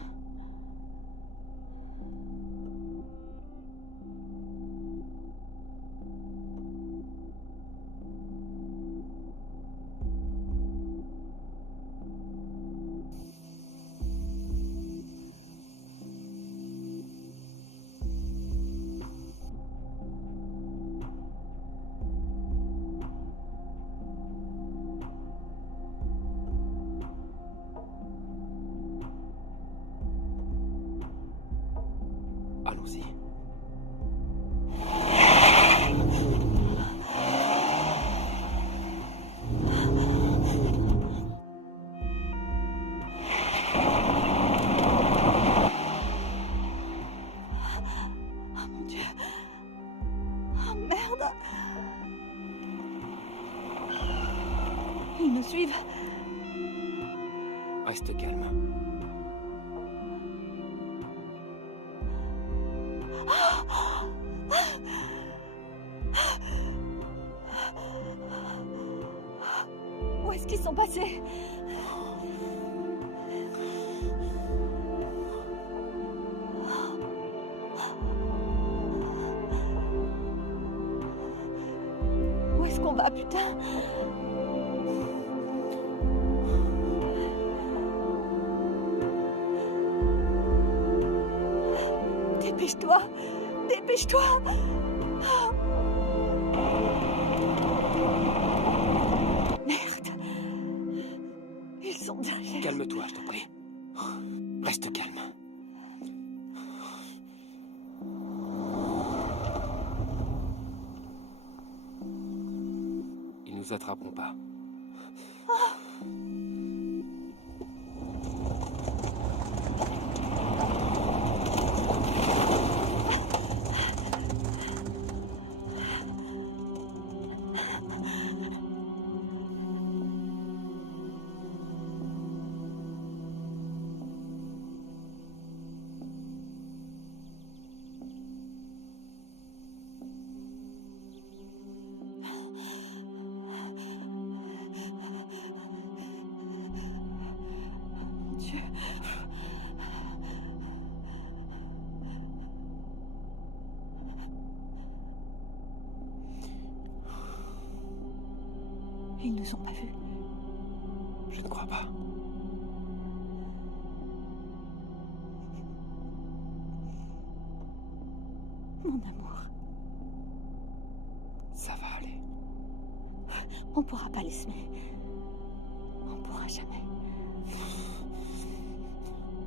Allons-y. Oh mon Dieu. Oh merde. Ils nous suivent. Reste calme. Où est-ce qu'ils sont passés? Où est-ce qu'on va, putain? Dépêche-toi! Dépêche-toi! Merde! Ils sont derrière. Calme-toi, je t'en prie. Reste calme. Ils nous attraperont pas. Mon Dieu. Ils nous ont pas vus. Je ne crois pas. Mon amour, Ça va aller. on pourra pas les semer. On pourra jamais.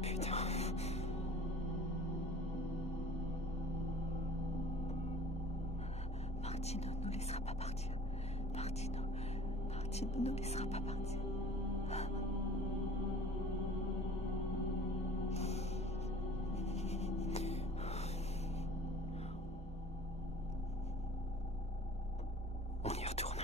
Putain. Martino ne nous laissera pas partir. Martino ne nous laissera pas partir. On y retourne.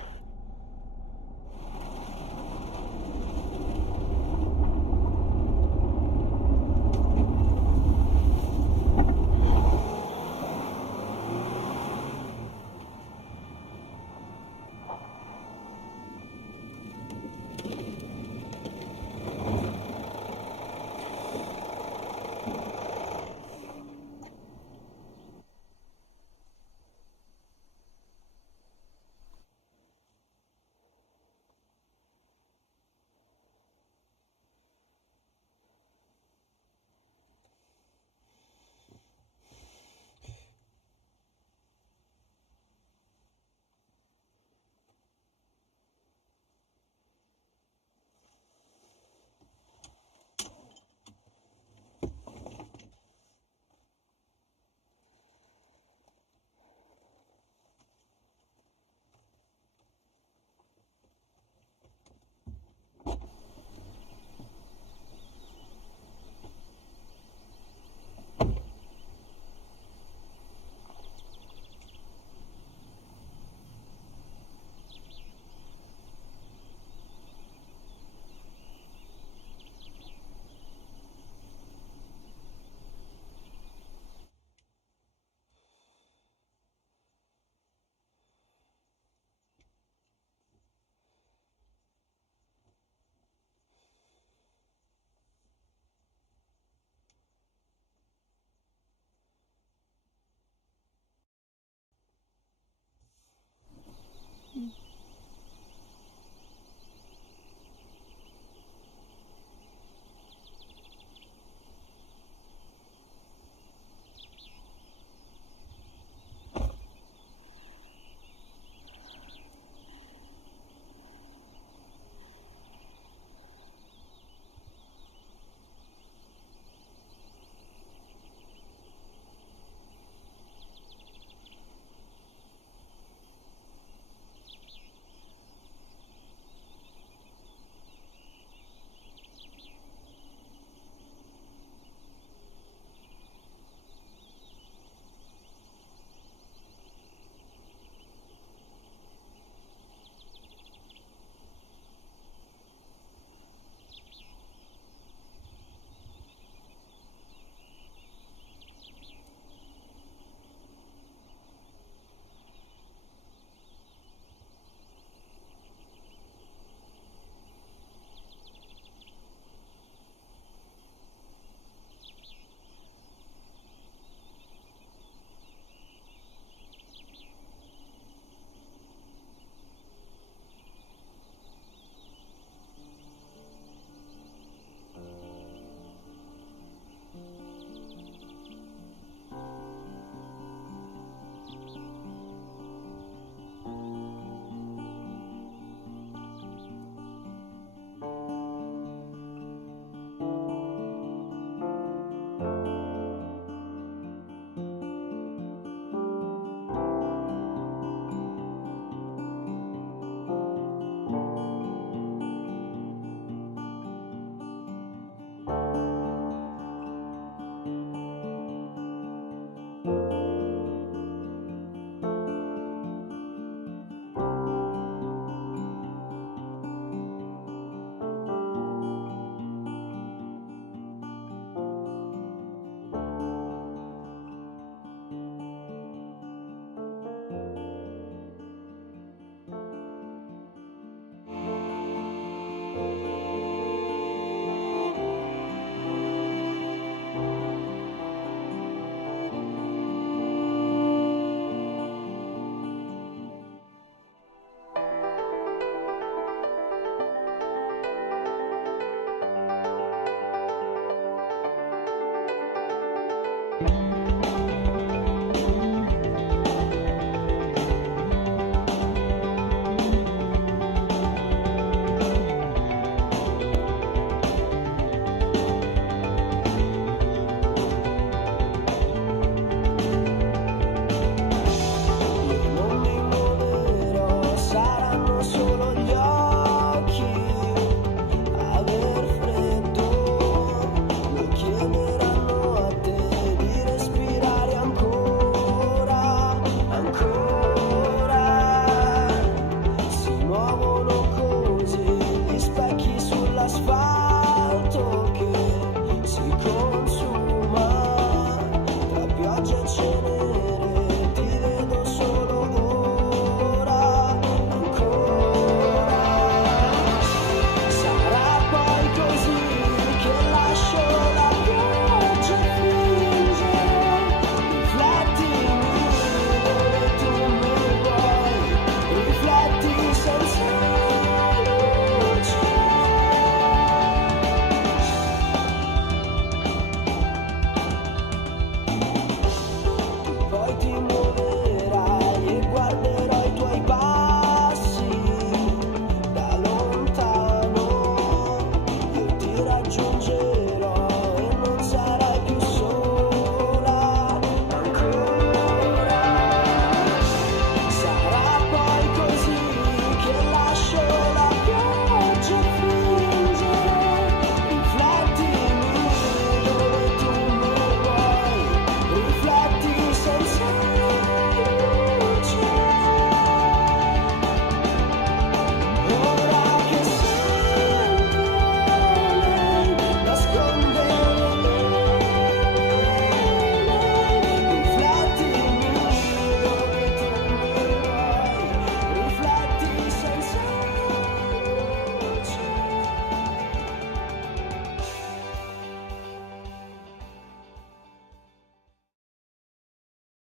Mm.